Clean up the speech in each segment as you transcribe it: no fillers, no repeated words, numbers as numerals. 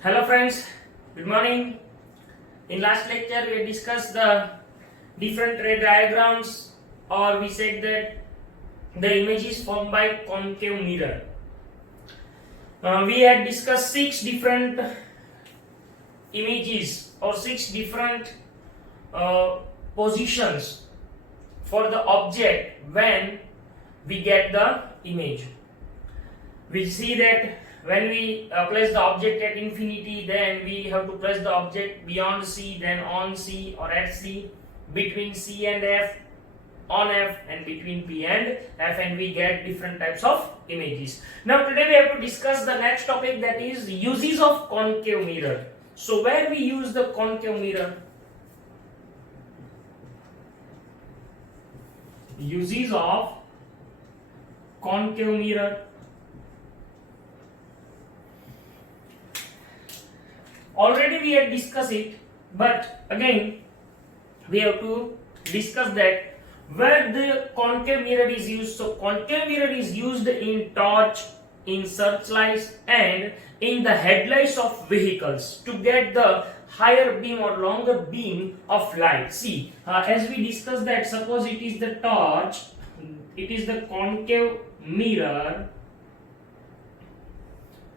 Hello friends, good morning. In last lecture we discussed the different ray diagrams, or we said that the image is formed by concave mirror. We had discussed 6 different images or 6 different positions for the object when we get the image. We see that when we place the object at infinity, then we have to place the object beyond C, then on C or at C, between C and F, on F, and between P and F, and we get different types of images. Now today we have to discuss the next topic, that is uses of concave mirror. So where we use the concave mirror? Uses of concave mirror. Already we had discussed it, but again we have to discuss that where the concave mirror is used. So concave mirror is used in torch, in searchlights, and in the headlights of vehicles to get the higher beam or longer beam of light. See, as we discussed that, suppose it is the torch, it is the concave mirror.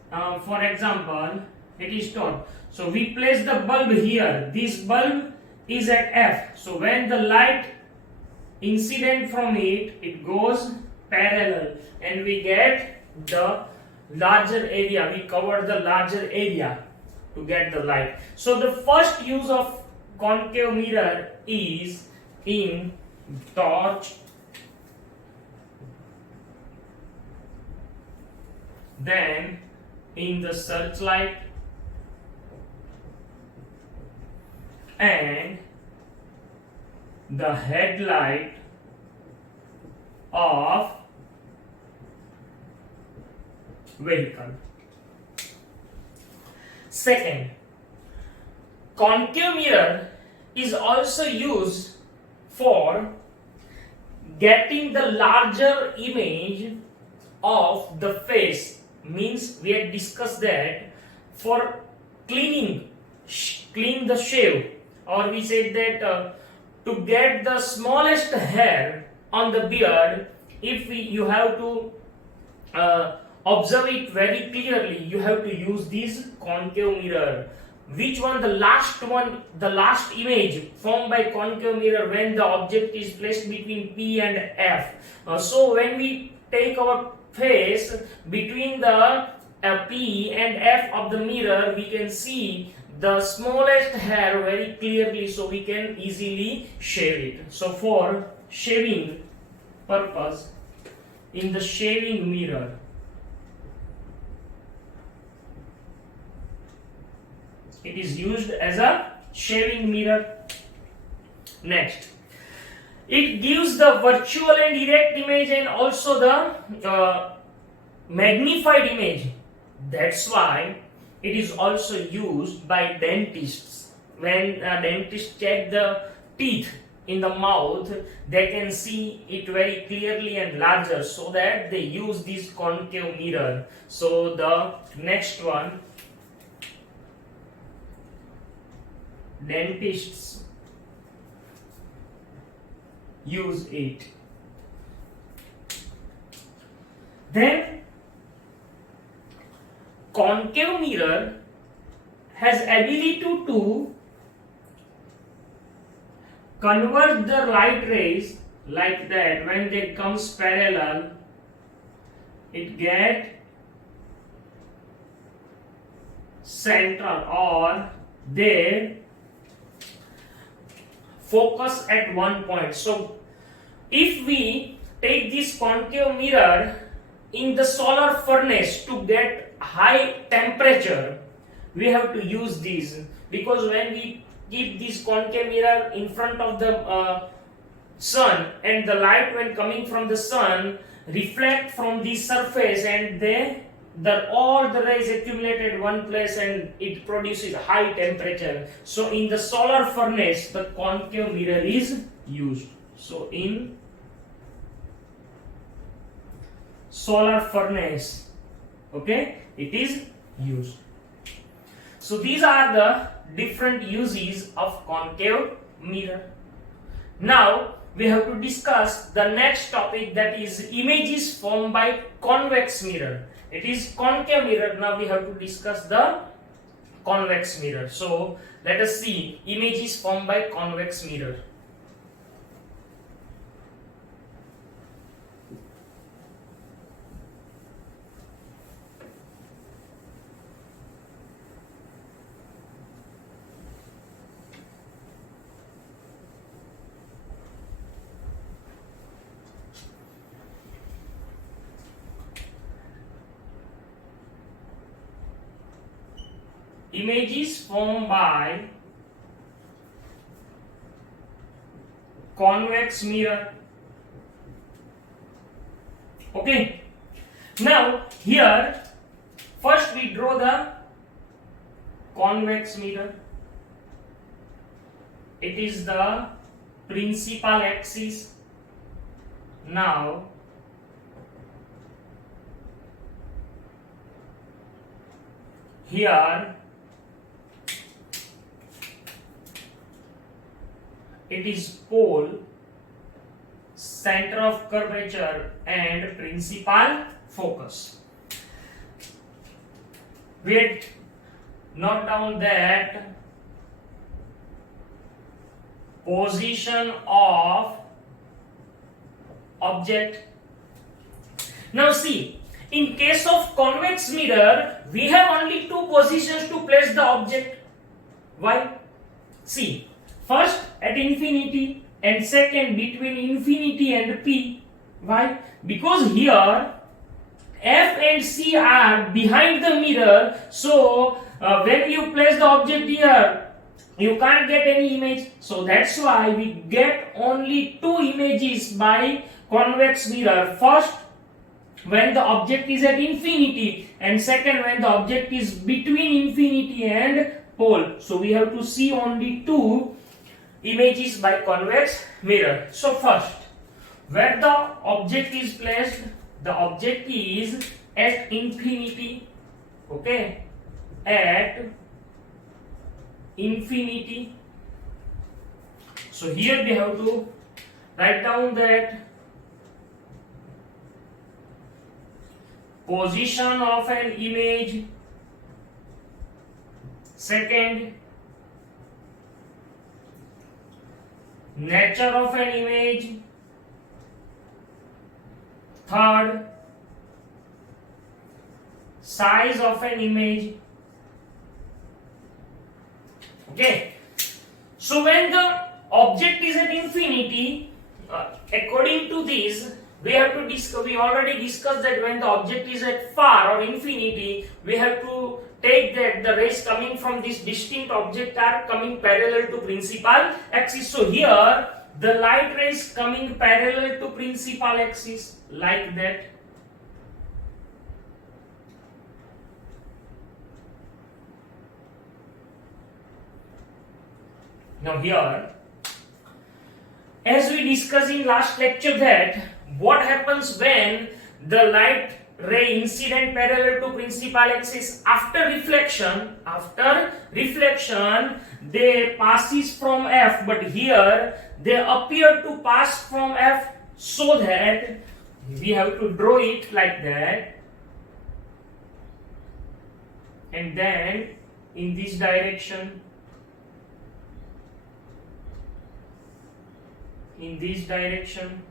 For example, it is torch. So we place the bulb here. This bulb is at F. So when the light incident from it, it goes parallel, and we get the larger area. We cover the larger area to get the light. So the first use of concave mirror is in torch, then in the searchlight, and the headlight of vehicle. Second, concave mirror is also used for getting the larger image of the face. Means we had discussed that for clean the shave, or we said that to get the smallest hair on the beard, if you have to observe it very clearly, you have to use this concave mirror. Which one? The last image formed by concave mirror when the object is placed between P and F. So when we take our face between the P and F of the mirror, we can see the smallest hair very clearly, so we can easily shave it. So for shaving purpose, in the shaving mirror, it is used as a shaving mirror. Next, it gives the virtual and erect image and also the magnified image. That's why it is also used by dentists. When dentists check the teeth in the mouth, they can see it very clearly and larger, so that they use this concave mirror. So the next one, dentists use it. Then concave mirror has ability to convert the light rays like that. When they comes parallel, it get central, or they focus at one point. So if we take this concave mirror in the solar furnace to get high temperature, we have to use these, because when we keep this concave mirror in front of the sun, and the light when coming from the sun reflect from the surface, and all the rays accumulate at one place, and it produces high temperature. So in the solar furnace, the concave mirror is used. So in solar furnace, okay, it is used. So these are the different uses of concave mirror. Now we have to discuss the next topic, that is images formed by convex mirror. It is concave mirror. Now we have to discuss the convex mirror. So let us see images formed by convex mirror. Images formed by convex mirror. Okay. Now here first we draw the convex mirror. It is the principal axis. Now here it is pole, center of curvature and principal focus. Wait, note down that position of object. Now see, in case of convex mirror, we have only two positions to place the object. Why? See, first at infinity and second between infinity and P. Why? Because here F and C are behind the mirror, so when you place the object here, you can't get any image. So that's why we get only two images by convex mirror. First when the object is at infinity, and second when the object is between infinity and pole. So we have to see only two images by convex mirror. So first, where the object is placed, the object is at infinity. Okay, at infinity. So here we have to write down that position of an image, second nature of an image, third size of an image. Okay, so when the object is at infinity, according to this we have to discuss, we already discussed that when the object is at far or infinity, we have to take that the rays coming from this distinct object are coming parallel to principal axis. So here the light rays coming parallel to principal axis, like that. Now here, as we discussed in last lecture, that what happens when the light ray incident parallel to principal axis, after reflection they passes from F, but here they appear to pass from F, so that we have to draw it like that, and then in this direction, in this direction,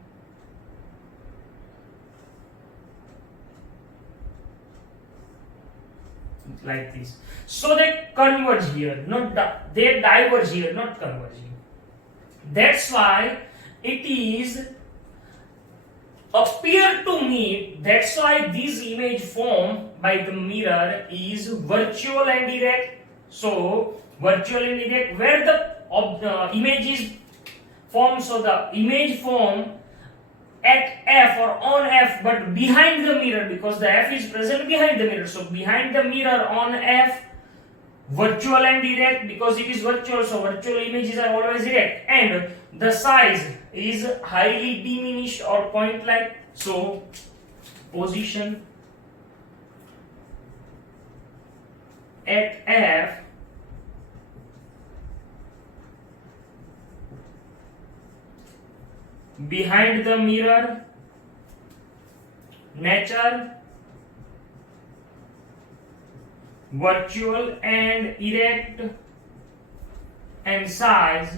like this. So they converge here, not they diverge here, not converge here. That's why it is appear to meet. That's why this image formed by the mirror is virtual and direct. So virtual and direct, where the image is formed, so the image formed at F or on F, but behind the mirror, because the F is present behind the mirror. So behind the mirror on F, virtual and direct, because it is virtual, so virtual images are always direct, and the size is highly diminished or point like. So position at F behind the mirror, nature, virtual and erect, and size,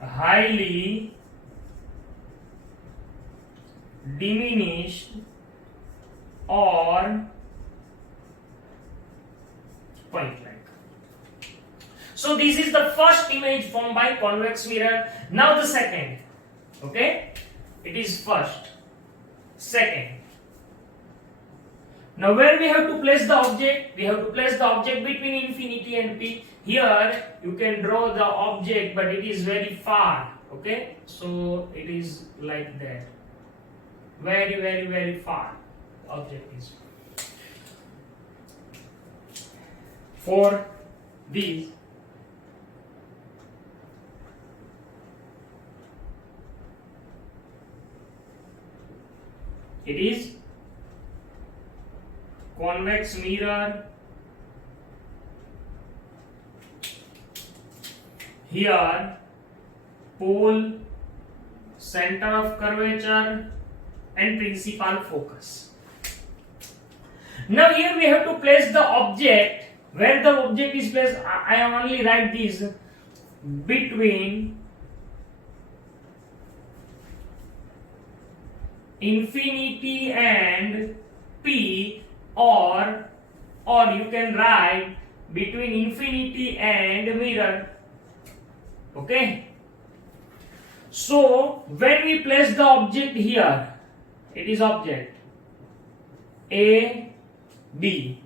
highly diminished or point-like. So this is the first image formed by convex mirror. Now the second. Okay, it is first, second. Now where we have to place the object? We have to place the object between infinity and P. Here you can draw the object, but it is very far. Okay, so it is like that. Very, very, very far. The object is. For these, it is convex mirror. Here, pole, center of curvature, and principal focus. Now here we have to place the object. Where the object is placed, I only write this between infinity and P, or you can write between infinity and mirror. Okay, so when we place the object here, it is object A, B.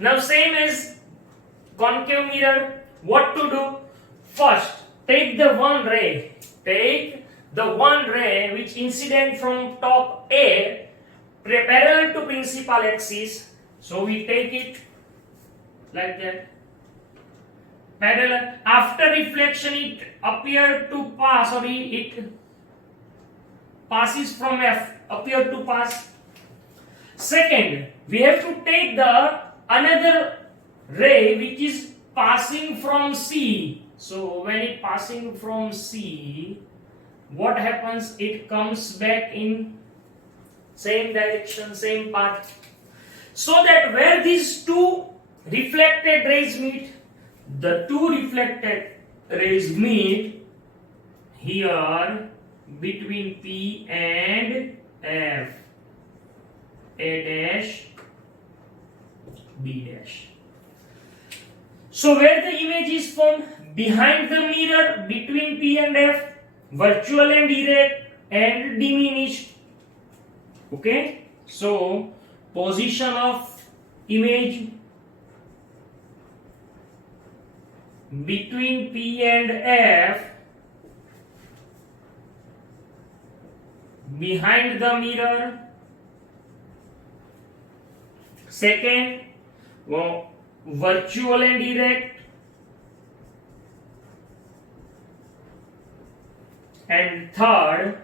Now same as concave mirror, what to do? First, take the one ray which incident from top A parallel to principal axis. So we take it like that, parallel. After reflection, it appeared to pass, or it passes from F, appear to pass. Second, we have to take the another ray which is passing from C. So when it passing from C, what happens? It comes back in same direction, same path, so that where these two reflected rays meet, the two reflected rays meet here between P and F, A dash, B dash. So where the image is formed? Behind the mirror, between P and F, virtual and erect and diminished. Okay, so position of image between P and F, behind the mirror. Second, virtual and erect, and third,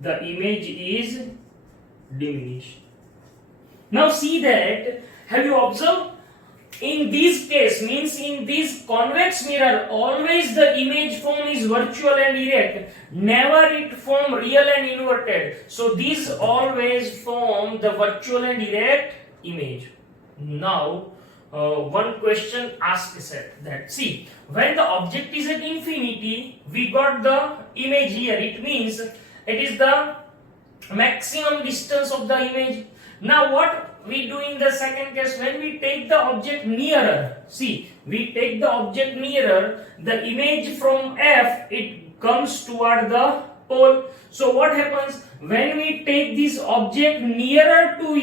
the image is diminished. Now see that, have you observed? In this case, means in this convex mirror, always the image form is virtual and erect, never it form real and inverted. So these always form the virtual and erect image. Now one question asked is that, see, when the object is at infinity, we got the image here. It means it is the maximum distance of the image. Now what we do in the second case, when we take the object nearer, see, we take the object nearer, the image from F, it comes toward the pole. So what happens when we take this object nearer to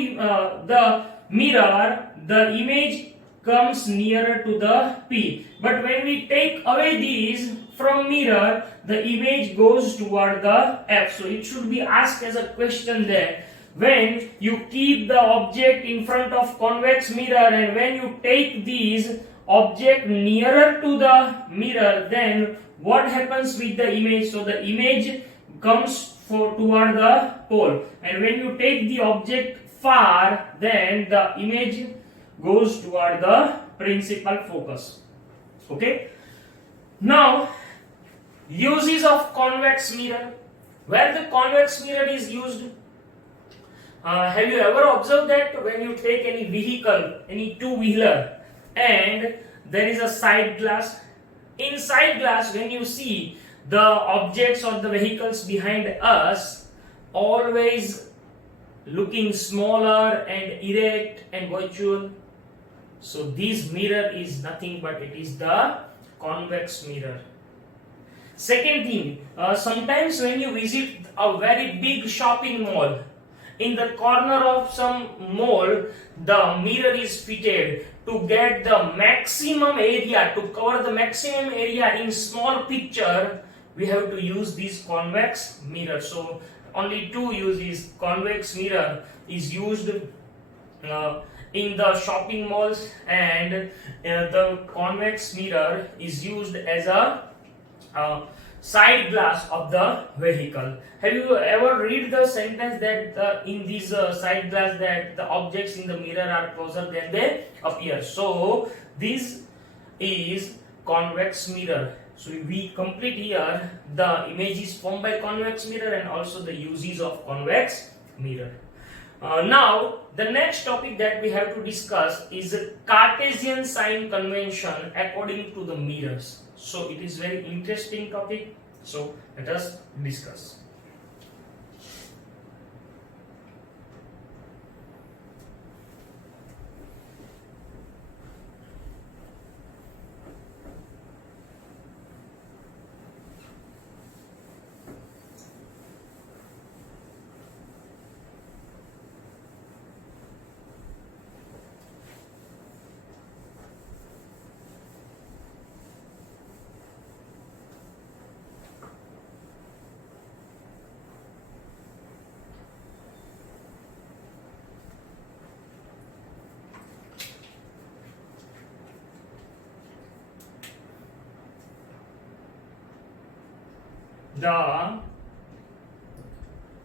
the mirror, the image comes nearer to the P. But when we take away these from mirror, the image goes toward the F. So it should be asked as a question there. When you keep the object in front of convex mirror and when you take these object nearer to the mirror, then what happens with the image? So the image comes toward the pole, and when you take the object far, then the image goes toward the principal focus. Okay, now Uses of convex mirror. Where the convex mirror is used? Have you ever observed that when you take any vehicle, any two-wheeler, and there is a side glass? Inside glass, when you see the objects or the vehicles behind us, always looking smaller and erect and virtual. So this mirror is nothing but it is the convex mirror. Second thing, sometimes when you visit a very big shopping mall, in the corner of some mall, the mirror is fitted to get the maximum area, to cover the maximum area in small picture. We have to use this convex mirror. So only two uses. Convex mirror is used in the shopping malls, and the convex mirror is used as a side glass of the vehicle. Have you ever read the sentence that in this side glass that the objects in the mirror are closer than they appear? So this is convex mirror. So we complete here the images formed by convex mirror and also the uses of convex mirror. Now the next topic that we have to discuss is Cartesian sign convention according to the mirrors. So it is very interesting topic. So let us discuss. The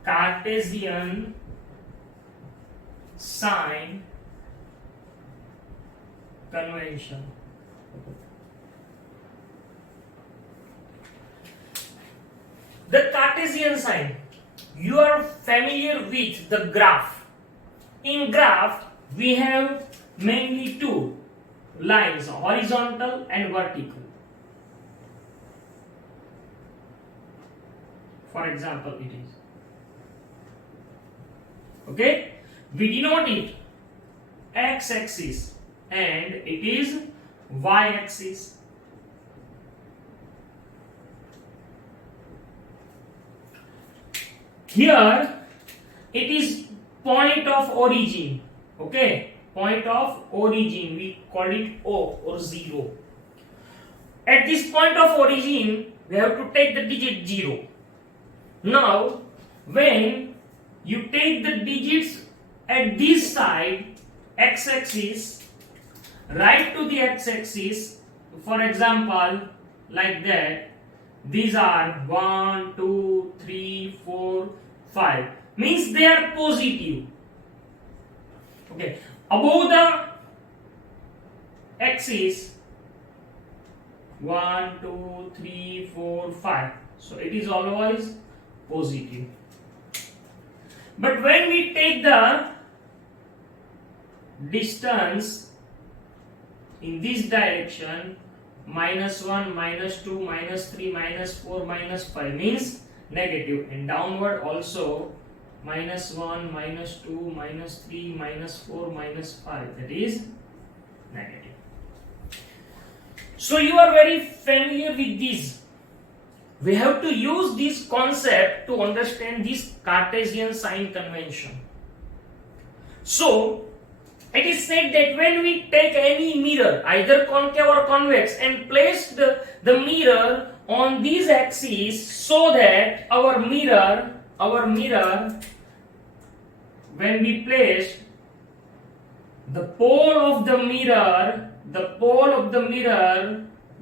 Cartesian sign convention. The Cartesian sign. You are familiar with the graph. In graph, we have mainly two lines, horizontal and vertical. For example, it is. Okay? We denote it x-axis and it is y-axis. Here, it is point of origin. Okay? Point of origin. We call it O or 0. At this point of origin, we have to take the digit 0. Now, when you take the digits at this side, x-axis, right to the x-axis, for example, like that, these are 1, 2, 3, 4, 5, means they are positive. Okay, above the axis, 1, 2, 3, 4, 5, so it is always positive. But when we take the distance in this direction, -1, -2, -3, -4, -5 means negative, and downward also -1, -2, -3, -4, -5, that is negative. So you are very familiar with this. We have to use this concept to understand this Cartesian sign convention. So, it is said that when we take any mirror, either concave or convex, and place the mirror on these axes so that our mirror, when we place the pole of the mirror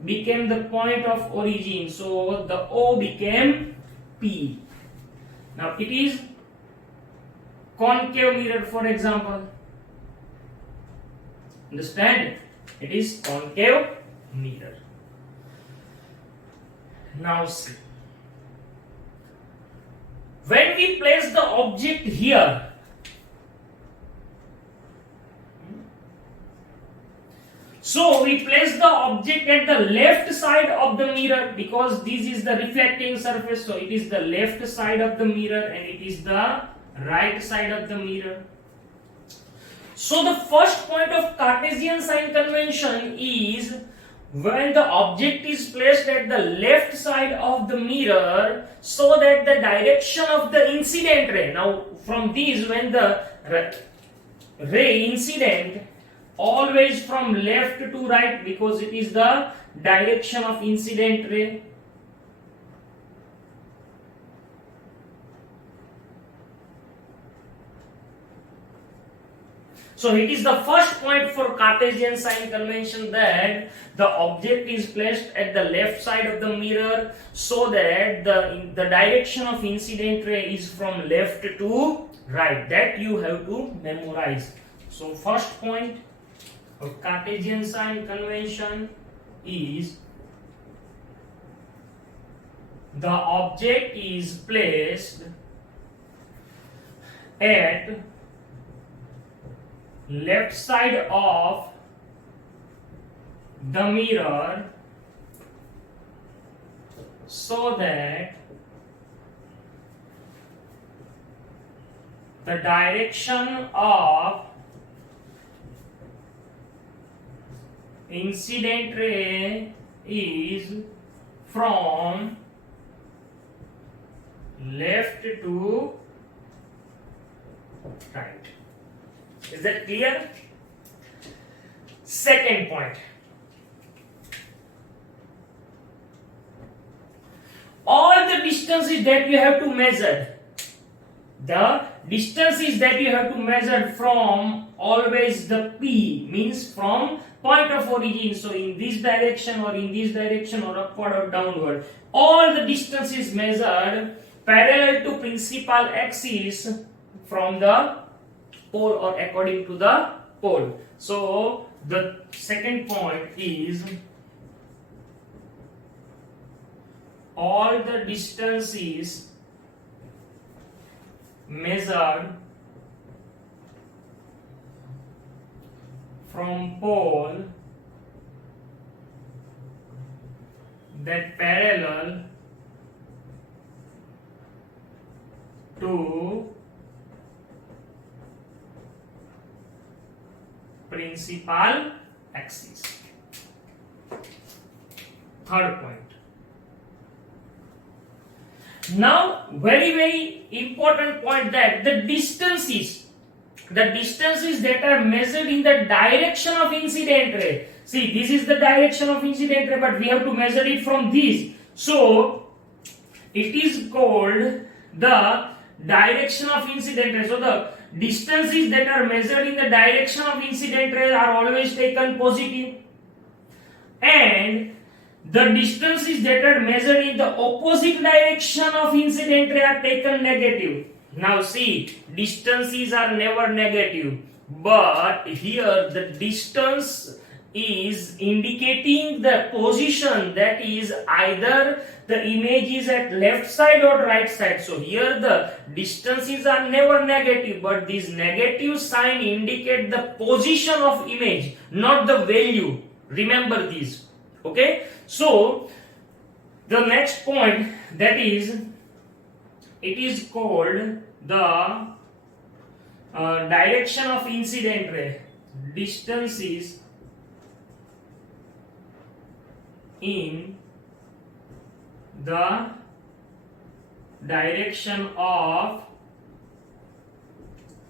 became the point of origin, so the O became P. Now it is concave mirror, for example. Understand? It is concave mirror. Now see. When we place the object here, so we place the object at the left side of the mirror because this is the reflecting surface. So it is the left side of the mirror and it is the right side of the mirror. So the first point of Cartesian sign convention is when the object is placed at the left side of the mirror so that the direction of the incident ray. Now from these, when the ray incident always from left to right because it is the direction of incident ray. So it is the first point for Cartesian sign convention that the object is placed at the left side of the mirror so that the direction of incident ray is from left to right. That you have to memorize. So first point of Cartesian sign convention is the object is placed at left side of the mirror so that the direction of incident ray is from left to right. Is that clear? Second point. All the distances that you have to measure, the distances that you have to measure from always the P means from point of origin. So in this direction or in this direction or upward or downward, all the distances measured parallel to principal axis from the pole or according to the pole. So the second point is all the distances measured from pole that parallel to principal axis. Third point. Now, very important point that the distances that are measured in the direction of incident ray. See, this is the direction of incident ray, but we have to measure it from this. So, it is called the direction of incident ray. So, the distances that are measured in the direction of incident ray are always taken positive, and the distances that are measured in the opposite direction of incident ray are taken negative. Now see, distances are never negative, but here the distance is indicating the position, that is either the image is at left side or right side. So here the distances are never negative, but this negative sign indicate the position of image, not the value. Remember this. Okay, so the next point, that is, it is called the direction of incident ray. Distances in the direction of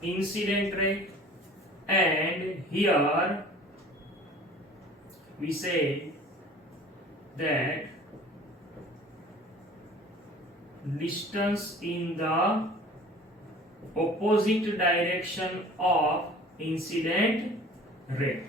incident ray, and here we say that distance in the opposite direction of incident ray.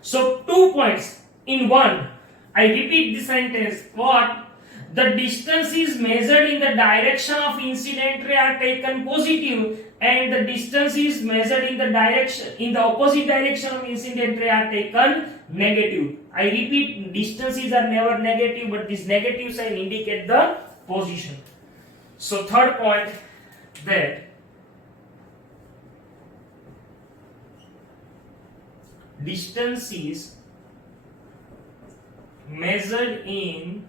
So 2 points in one. I repeat the sentence. What? The distances measured in the direction of incident ray are taken positive, and the distance is measured in the direction, in the opposite direction of incident ray are taken negative. I repeat, distances are never negative, but this negative sign indicate the position. So third point, that distances measured in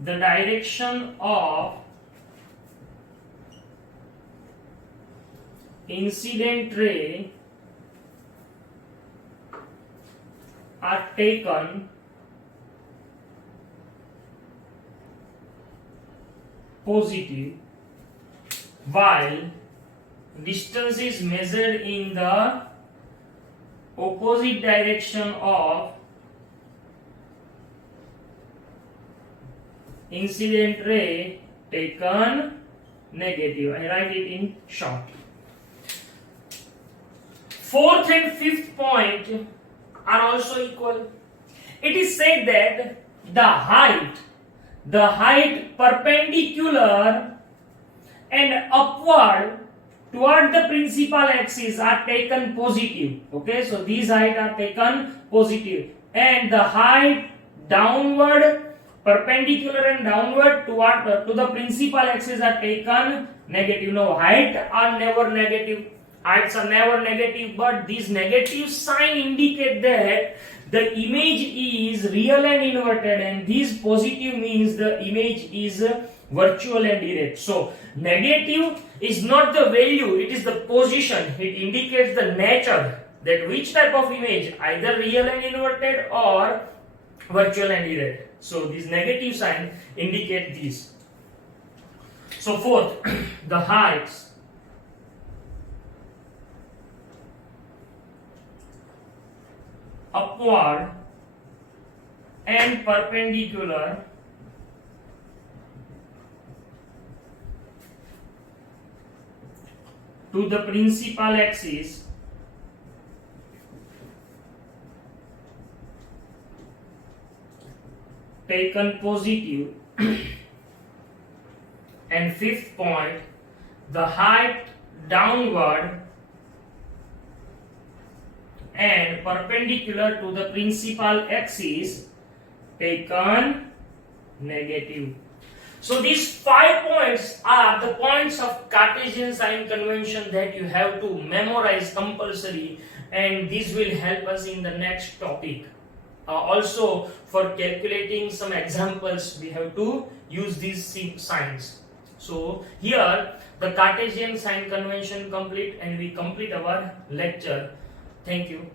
the direction of incident ray are taken positive, while distance is measured in the opposite direction of incident ray taken negative. I write it in short. Fourth and fifth point are also equal. It is said that the height perpendicular and upward toward the principal axis are taken positive. Okay, so these height are taken positive, and the height downward, perpendicular and downward toward to the principal axis are taken negative. No, heights are never negative, but these negative sign indicate that the image is real and inverted, and this positive means the image is virtual and direct. So negative is not the value, it is the position. It indicates the nature, that which type of image, either real and inverted or virtual and direct. So this negative sign indicate this. So fourth, the heights upward and perpendicular to the principal axis taken positive. And fifth point, the height downward and perpendicular to the principal axis taken negative. So these 5 points are the points of Cartesian sign convention that you have to memorize compulsory, and this will help us in the next topic. Also, for calculating some examples, we have to use these signs. So here the Cartesian sign convention complete, and we complete our lecture. Thank you.